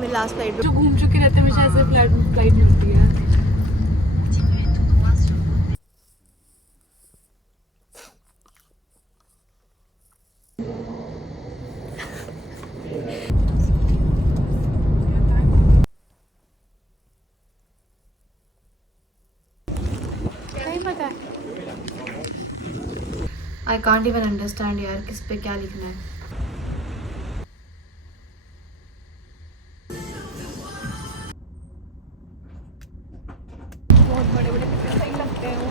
मैं last flight जो घूम चुके रहते हैं हमेशा ऐसे फ्लाइट मिलती है। नहीं पता है। आई कांट इवन अंडरस्टैंड यार किस पे क्या लिखना है। बहुत बड़े बड़े पिक्चर सही लगते हैं वो।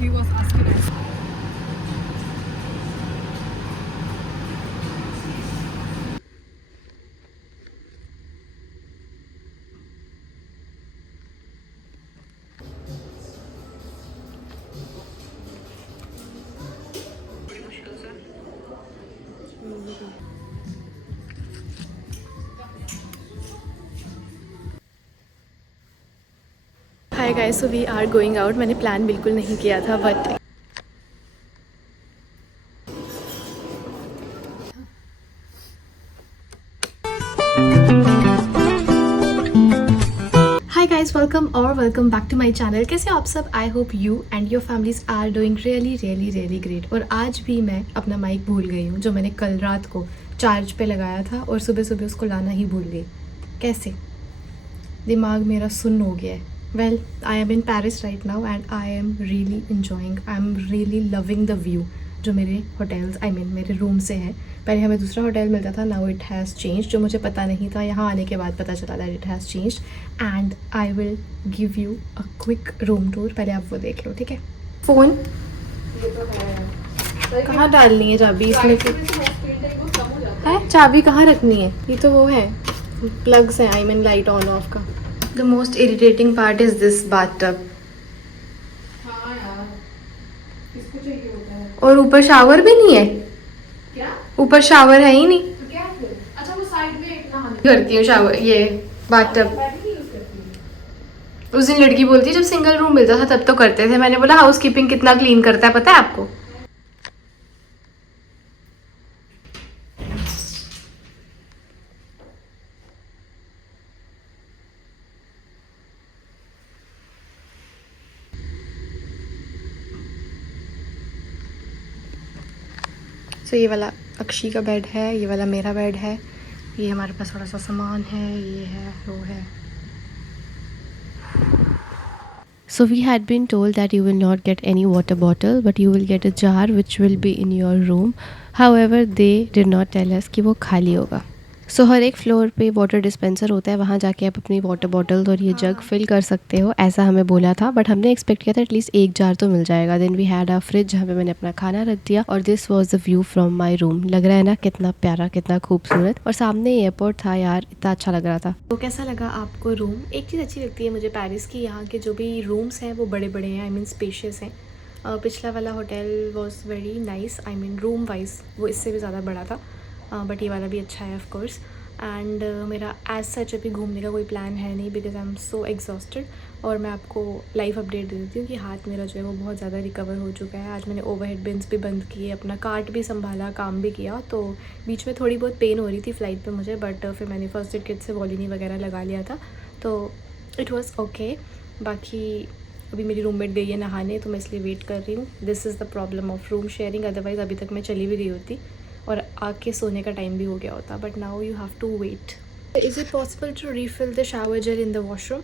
He was asking us. Hi guys, so we are going out. मैंने प्लान बिल्कुल नहीं किया था but hi guys, welcome back to my channel. कैसे हो आप सब? I hope you and your families are doing really great. और आज भी मैं अपना माइक भूल गई हूँ, जो मैंने कल रात को चार्ज पे लगाया था और सुबह सुबह उसको लाना ही भूल गई। कैसे? दिमाग मेरा सुन्न हो गया है। Well, I am in Paris right now and I am really enjoying, I am really loving the view जो मेरे होटल्स मेरे रूम से है। पहले हमें दूसरा होटल मिलता था, नाउ इट हैज़ चेंज, जो मुझे पता नहीं था। यहाँ आने के बाद पता चला that it has change and I will give you a quick room tour. पहले आप वो देख लो, ठीक है? फ़ोन कहाँ डालनी है चाबी इसमें है? चाबी कहाँ रखनी है? ये तो वो है, प्लग्स हैं लाइट ऑन ऑफ का। The most irritating part is this bathtub. हाँ यार, किसको चाहिए होता है? और ऊपर शावर भी नहीं है। क्या? ऊपर शावर है ही नहीं। तो क्या फिर? अच्छा वो साइड में एक नहाने करती हूँ शावर, ये बाथटब। मैं भी नहीं यूज करती हूँ। उस दिन लड़की बोलती है जब सिंगल रूम मिलता था तब तो करते थे। मैंने बोला हाउस कीपिंग कितना क्लीन करता है पता है आपको? सो ये वाला अक्षी का बेड है, ये वाला मेरा बेड है, ये हमारे पास थोड़ा सा सामान है, ये है वो है। So we had been told that you will not get any water bottle, but you will get a jar which will be in your room. However, they did not tell us कि वो खाली होगा। सो हर एक floor पे water dispenser होता है, वहाँ जाके आप अपनी वाटर बॉटल्स और ये जग फिल कर सकते हो, ऐसा हमें बोला था। बट हमने एक्सपेक्ट किया था एटलीस्ट एक जार तो मिल जाएगा। Then we had a fridge जहाँ पे मैंने अपना खाना रख दिया और this was the view from my room. लग रहा है ना कितना प्यारा, कितना खूबसूरत, और सामने एयरपोर्ट था यार, इतना अच्छा लग रहा था। तो कैसा लगा आपको रूम? एक चीज़ अच्छी लगती है मुझे पेरिस की, यहाँ के जो भी रूम्स हैं वो बड़े बड़े हैं, स्पेशियस हैं। पिछला वाला hotel was very nice, room wise वो इससे भी ज़्यादा बड़ा था, बट ये वाला भी अच्छा है ऑफ कोर्स। एंड मेरा एज सच अभी घूमने का कोई प्लान है नहीं, because I am so exhausted. और मैं आपको लाइव अपडेट दे देती हूँ कि हाथ मेरा जो है वो बहुत ज़्यादा रिकवर हो चुका है। आज मैंने ओवरहेड बिन्स भी बंद किए, अपना कार्ट भी संभाला, काम भी किया। तो बीच में थोड़ी बहुत पेन हो रही थी फ़्लाइट पे मुझे, बट फिर मैंने फर्स्ट एड किट से वॉलिनी वगैरह लगा लिया था, तो इट वॉज़ ओके। बाकी अभी मेरी रूममेट गई है नहाने, तो मैं इसलिए वेट कर रही हूँ। This is the problem of room sharing, otherwise अभी तक मैं चली भी गई होती और आके सोने का टाइम भी हो गया होता, but now you have to wait. Is it possible to refill the shower gel in the washroom?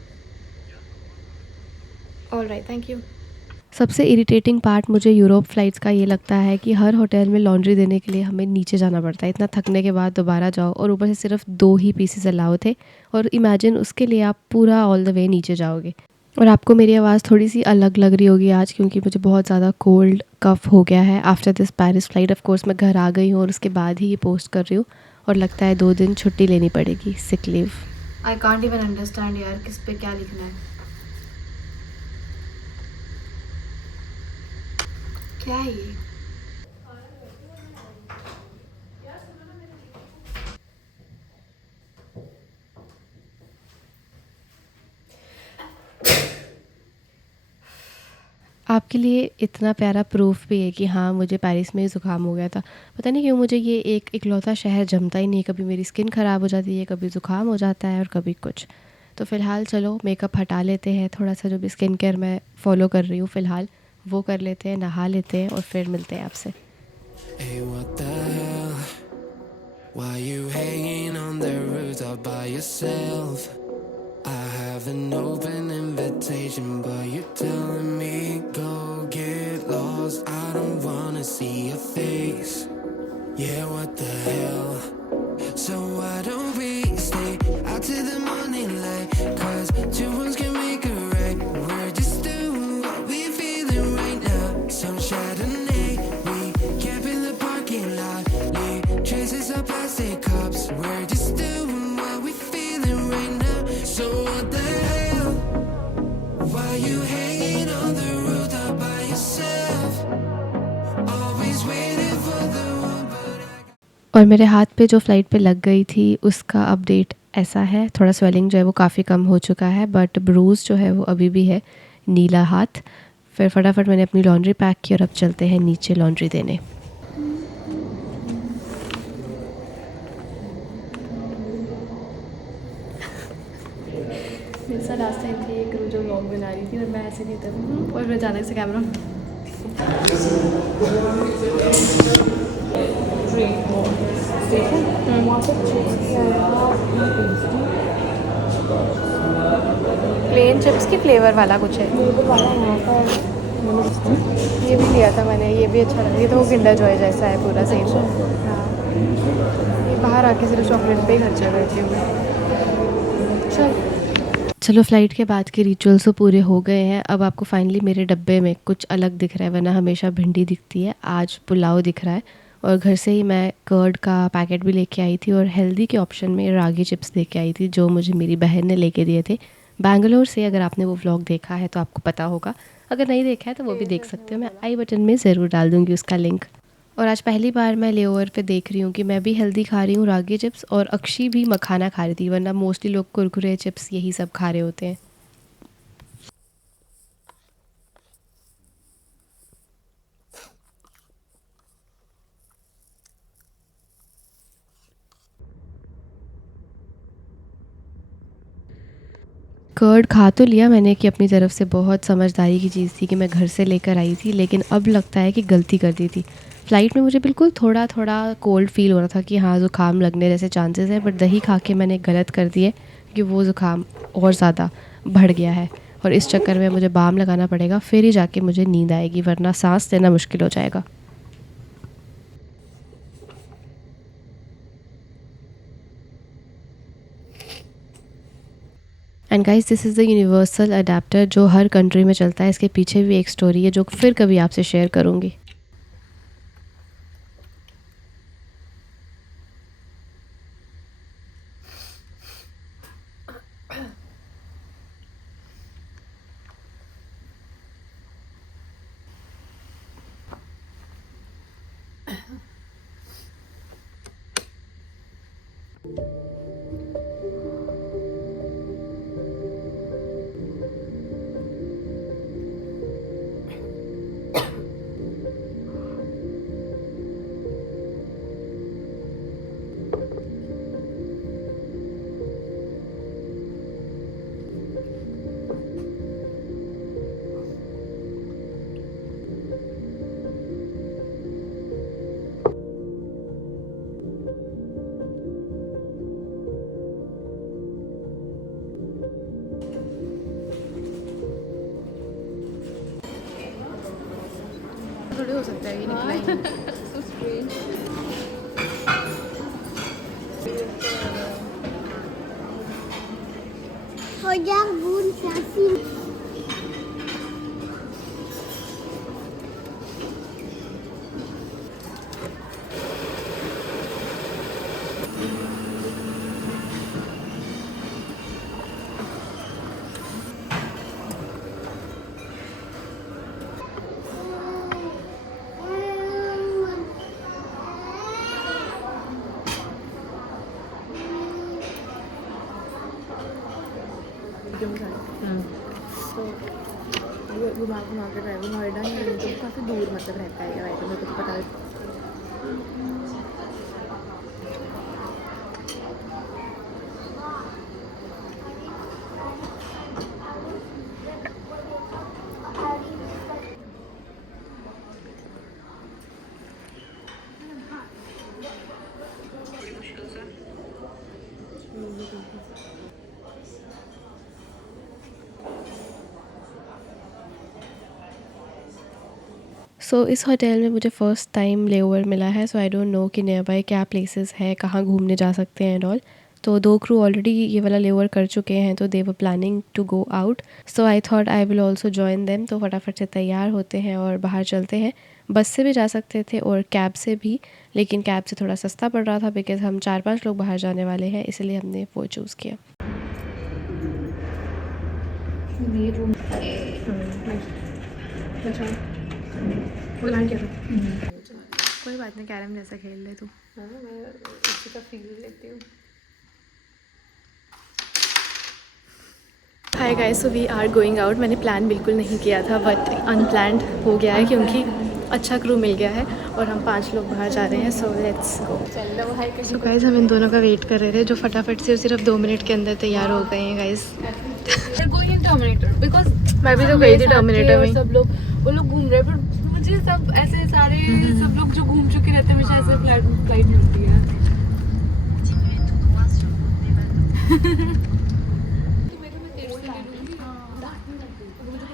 Alright, thank you. सबसे इरिटेटिंग पार्ट मुझे यूरोप फ़्लाइट्स का ये लगता है कि हर होटल में लॉन्ड्री देने के लिए हमें नीचे जाना पड़ता है। इतना थकने के बाद दोबारा जाओ, और ऊपर से सिर्फ 2 ही पीसेस अलाउ थे, और इमेजिन उसके लिए आप पूरा ऑल द वे नीचे जाओगे। और आपको मेरी आवाज़ थोड़ी सी अलग लग रही होगी आज, क्योंकि मुझे बहुत ज़्यादा कोल्ड कफ हो गया है after this Paris flight. Of course मैं घर आ गई हूँ और उसके बाद ही ये पोस्ट कर रही हूँ, और लगता है 2 दिन छुट्टी लेनी पड़ेगी, sick leave. I can't even understand यार किस पे क्या लिखना है। क्या है ये? आपके लिए इतना प्यारा प्रूफ भी है कि हाँ, मुझे पेरिस में ही ज़ुकाम हो गया था। पता नहीं क्यों मुझे ये एक इकलौता शहर जमता ही नहीं, कभी मेरी स्किन ख़राब हो जाती है, कभी ज़ुकाम हो जाता है और कभी कुछ। तो फ़िलहाल चलो मेकअप हटा लेते हैं, थोड़ा-सा जो भी स्किन केयर मैं फ़ॉलो कर रही हूँ फ़िलहाल, वो कर लेते हैं, नहा लेते हैं और फिर मिलते हैं आपसे। Hey, what the hell? Why you hanging on the rooftop by yourself? I have an open invitation, but you're telling me go get lost. I don't wanna see your face. Yeah, what the hell? So why don't we stay out till the morning light? 'Cause two wrongs can make a right. We're just doing what we're feeling right now. Some Chardonnay, we camp in the parking lot. Leave traces of plastic cups. We're just doing what we're feeling right now. So what the hell? Why you hanging on the rooftop by yourself? Always waiting for the one, but और मेरे हाथ पे जो flight पे लग गई थी उसका अपडेट ऐसा है, थोड़ा स्वेलिंग जो है वो काफ़ी कम हो चुका है, बट ब्रूज़ जो है वो अभी भी है, नीला हाथ। फिर फटाफट मैंने अपनी लॉन्ड्री पैक की और अब चलते हैं नीचे लॉन्ड्री देने। मेरे साथ लास्ट टाइम थी एक जो व्लॉग बना रही थी और मैं ऐसे नहीं था और मैं ज़्यादा से कैमरा प्लेन चिप्स की फ्लेवर वाला कुछ है, ये भी लिया था मैंने, ये भी अच्छा लगा। ये तो वो किंडर जॉय जैसा है पूरा सेम। हाँ, ये बाहर आके सिर्फ चॉकलेट पे ही खर्चा करती हूँ मैं। चलो फ़्लाइट के बाद के रिचुअल्स तो पूरे हो गए हैं। अब आपको फाइनली मेरे डब्बे में कुछ अलग दिख रहा है, वरना हमेशा भिंडी दिखती है। आज पुलाव दिख रहा है और घर से ही मैं कर्ड का पैकेट भी लेके आई थी और हेल्दी के ऑप्शन में रागी चिप्स लेके आई थी, जो मुझे मेरी बहन ने लेके दिए थे बैंगलोर से। अगर आपने वो व्लॉग देखा है तो आपको पता होगा, अगर नहीं देखा है तो वो भी देख सकते हो। मैं आई बटन में ज़रूर डाल दूँगी उसका लिंक। और आज पहली बार मैं लेओवर पे देख रही हूँ कि मैं भी हेल्दी खा रही हूँ, रागी चिप्स, और अक्षी भी मखाना खा रही थी, वरना मोस्टली लोग कुरकुरे चिप्स यही सब खा रहे होते हैं। कर्ड खा तो लिया मैंने कि अपनी तरफ से बहुत समझदारी की चीज़ थी कि मैं घर से लेकर आई थी, लेकिन अब लगता है कि गलती कर दी थी। फ़्लाइट में मुझे बिल्कुल थोड़ा थोड़ा कोल्ड फील हो रहा था कि हाँ ज़ुकाम लगने जैसे चांसेस हैं, बट दही खा के मैंने गलत कर दिए कि वो ज़ुकाम और ज़्यादा बढ़ गया है और इस चक्कर में मुझे बाम लगाना पड़ेगा, फिर ही जाके मुझे नींद आएगी, वरना सांस लेना मुश्किल हो जाएगा। And guys, this is the universal adapter जो हर कंट्री में चलता है। इसके पीछे भी एक स्टोरी है जो फिर कभी आपसे शेयर करूँगी। थोड़ी हो सकता है ये निकला ही नहीं। Regarde, Boone, c'est un film. खाली घुमा घुमा के ड्राइवर नोएडा ही है तो काफ़ी दूर मतलब रहता है राइट मेरे को तो पता है। सो इस होटल में मुझे फ़र्स्ट टाइम लेओवर मिला है, सो आई डोंट नो कि नियर बाय क्या प्लेसेस है, कहाँ घूमने जा सकते हैं एंड ऑल। तो 2 क्रू ऑलरेडी ये वाला लेओवर कर चुके हैं, तो they were planning to go out, so I thought I will also join them. तो फटाफट से तैयार होते हैं और बाहर चलते हैं। बस से भी जा सकते थे और कैब से भी, लेकिन कैब से थोड़ा सस्ता पड़ रहा था बिकॉज़ हम 4-5 लोग बाहर जाने वाले हैं, इसलिए हमने वो चूज़ किया। ये रूम अच्छा वो लाइन क्या था? कोई बात नहीं, कैरम जैसा खेल ले तू। हाँ मैं इसी का फील लेती हूँ। Hi guys, so we are going out. मैंने प्लान बिल्कुल नहीं किया था बट अनप्लान्ड हो गया है क्योंकि अच्छा क्रू मिल गया है और हम 5 लोग बाहर जा रहे हैं। So let's go. चल लो हाय सो गाइस, हम इन दोनों का वेट कर रहे थे जो फटाफट से सिर्फ 2 मिनट के अंदर तैयार हो गए हैं guys. Going in terminator because मैं भी तो गई थी टर्मिनेटर में। सब लोग वो लोग घूम रहे हैं पर मुझे सब ऐसे सारे सब लोग जो घूम चुके रहते हैं हमेशा ऐसे फ्लाइट मिलती है।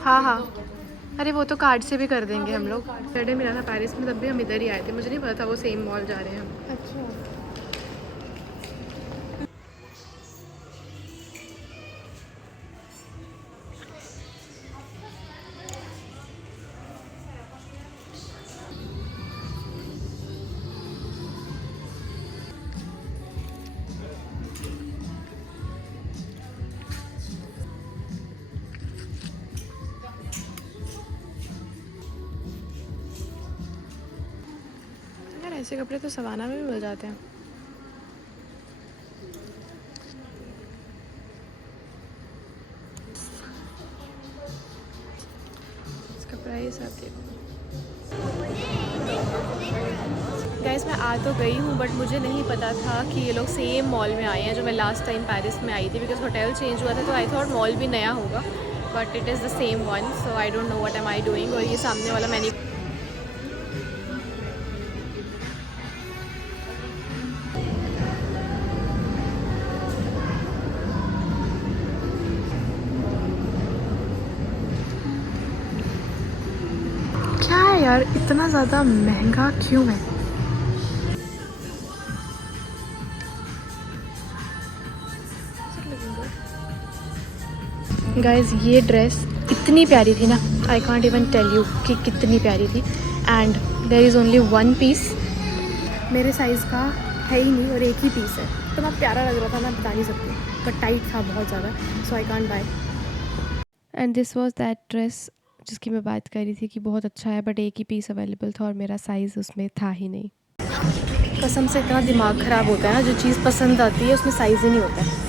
हाँ हाँ, अरे वो तो कार्ड से भी कर देंगे हम लोग। बर्थडे मिला था पेरिस में, तब भी हम इधर ही आए थे। मुझे नहीं पता था वो सेम मॉल जा रहे हैं हम। अच्छा यार ऐसे कपड़े तो सवाना में भी मिल जाते हैं। इसका प्राइस आप देखो। गाइस मैं आ तो गई हूँ बट मुझे नहीं पता था कि ये लोग सेम मॉल में आए हैं जो मैं लास्ट टाइम पेरिस में आई थी, बिकॉज होटल चेंज हुआ था तो आई थॉट मॉल भी नया होगा but it is the same one. So I don't know what am I doing. और ये सामने वाला मैंने क्या है यार, इतना ज़्यादा महंगा क्यों है? गाइज ये ड्रेस इतनी प्यारी थी ना, I can't even tell you कि कितनी प्यारी थी। And there is only 1 piece, मेरे साइज़ का है ही नहीं और एक ही पीस है। इतना प्यारा लग रहा था, मैं बता नहीं सकती, बट टाइट था बहुत ज़्यादा, so I can't buy. And this was that dress जिसकी मैं बात कर रही थी कि बहुत अच्छा है, बट एक ही पीस अवेलेबल था और मेरा साइज़ उसमें था ही नहीं। कसम से इतना दिमाग ख़राब होता है ना, जो चीज़ पसंद आती है उसमें साइज़ ही नहीं होता है।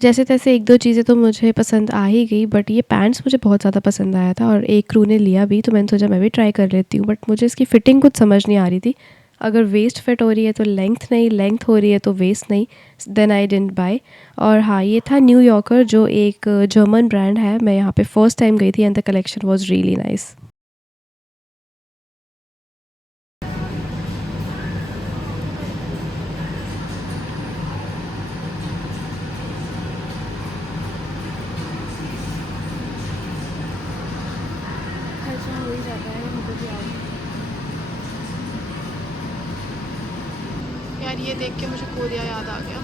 जैसे तैसे 1-2 चीज़ें तो मुझे पसंद आ ही गई, बट ये पैंट्स मुझे बहुत ज़्यादा पसंद आया था और एक क्रू ने लिया भी, तो मैंने सोचा मैं भी ट्राई कर लेती हूँ। बट मुझे इसकी फ़िटिंग कुछ समझ नहीं आ रही थी। अगर वेस्ट फिट हो रही है तो लेंथ नहीं, लेंथ हो रही है तो वेस्ट नहीं, देन आई डिडंट बाय। और हाँ, ये था न्यू यॉर्कर जो एक जर्मन ब्रांड है। मैं यहाँ पे फर्स्ट टाइम गई थी and the collection was really nice. खर्चा हो ही जाता है मुझे भी आओ। यार ये देख के मुझे कोरिया याद आ गया।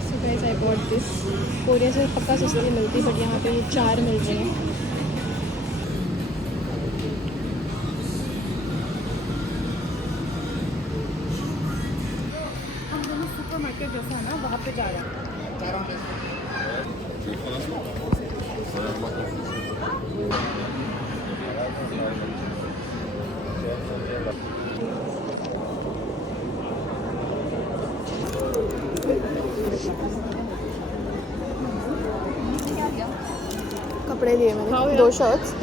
So guys I bought this. Korea से पक्का सस्ती मिलती बट यहाँ पे ये 4 मिल रहे हैं। हम दोनों सुपर मार्केट जैसा है ना वहाँ पे जा रहे हैं। कपड़े लिए मैंने, 2 शर्ट्स।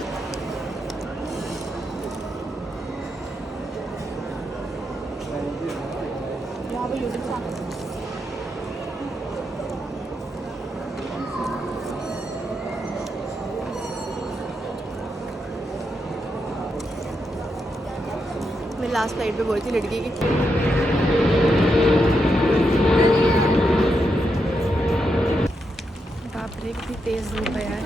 मैं लास्ट फ्लाइट पे बोली थी लड़की की। बाप रे कितनी तेज धूप है यार।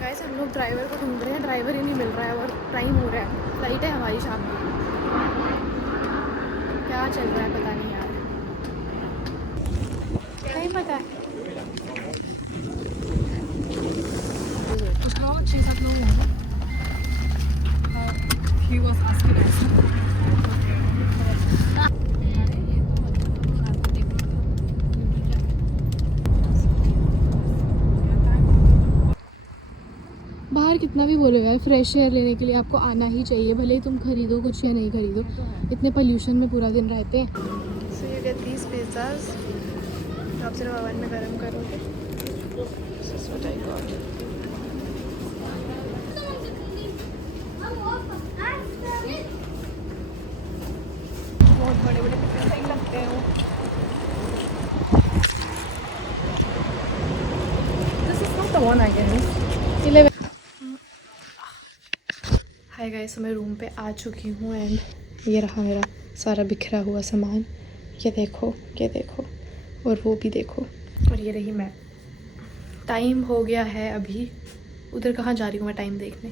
गाइस हम लोग ड्राइवर को ढूंढ रहे हैं, ड्राइवर ही नहीं मिल रहा है और टाइम हो रहा है, फ्लाइट है हमारी शाम को। क्या चल रहा है पता नहीं यार, नहीं पता है। उसका 6-7 लोग होंगे। He was asking us. बाहर कितना भी बोलो यार, फ्रेश एयर लेने के लिए आपको आना ही चाहिए, भले ही तुम खरीदो कुछ या नहीं खरीदो, इतने पोल्यूशन में पूरा दिन रहते हैं। So you get these pizzas, आप सिर्फ ओवन में गर्म करोगे। This is what I got. बहुत बड़े बड़े पिज़्ज़ा सही लगते हैं वो। This is not the one I guess. 11। Hi guys, मैं रूम पे आ चुकी हूँ एंड ये रहा मेरा सारा बिखरा हुआ सामान। ये देखो, ये देखो, और वो भी देखो, और ये रही मैं। टाइम हो गया है अभी, उधर कहाँ जा रही हूँ मैं टाइम देखने।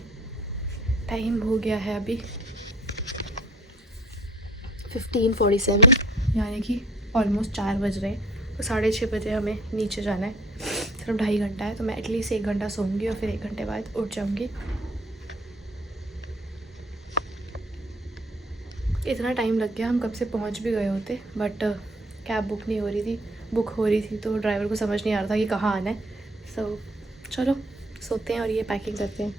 टाइम हो गया है अभी 15:47, यानी कि ऑलमोस्ट 4 बज रहे हैं। तो 6:30 बजे हमें नीचे जाना है, सिर्फ 2.5 घंटा है, तो मैं एटलीस्ट 1 घंटा सोऊंगी और फिर 1 घंटे बाद उठ जाऊंगी। इतना टाइम लग गया, हम कब से पहुंच भी गए होते, बट कैब बुक नहीं हो रही थी। बुक हो रही थी तो ड्राइवर को समझ नहीं आ रहा था कि कहाँ आना है। सो चलो सोते हैं और ये पैकिंग करते हैं।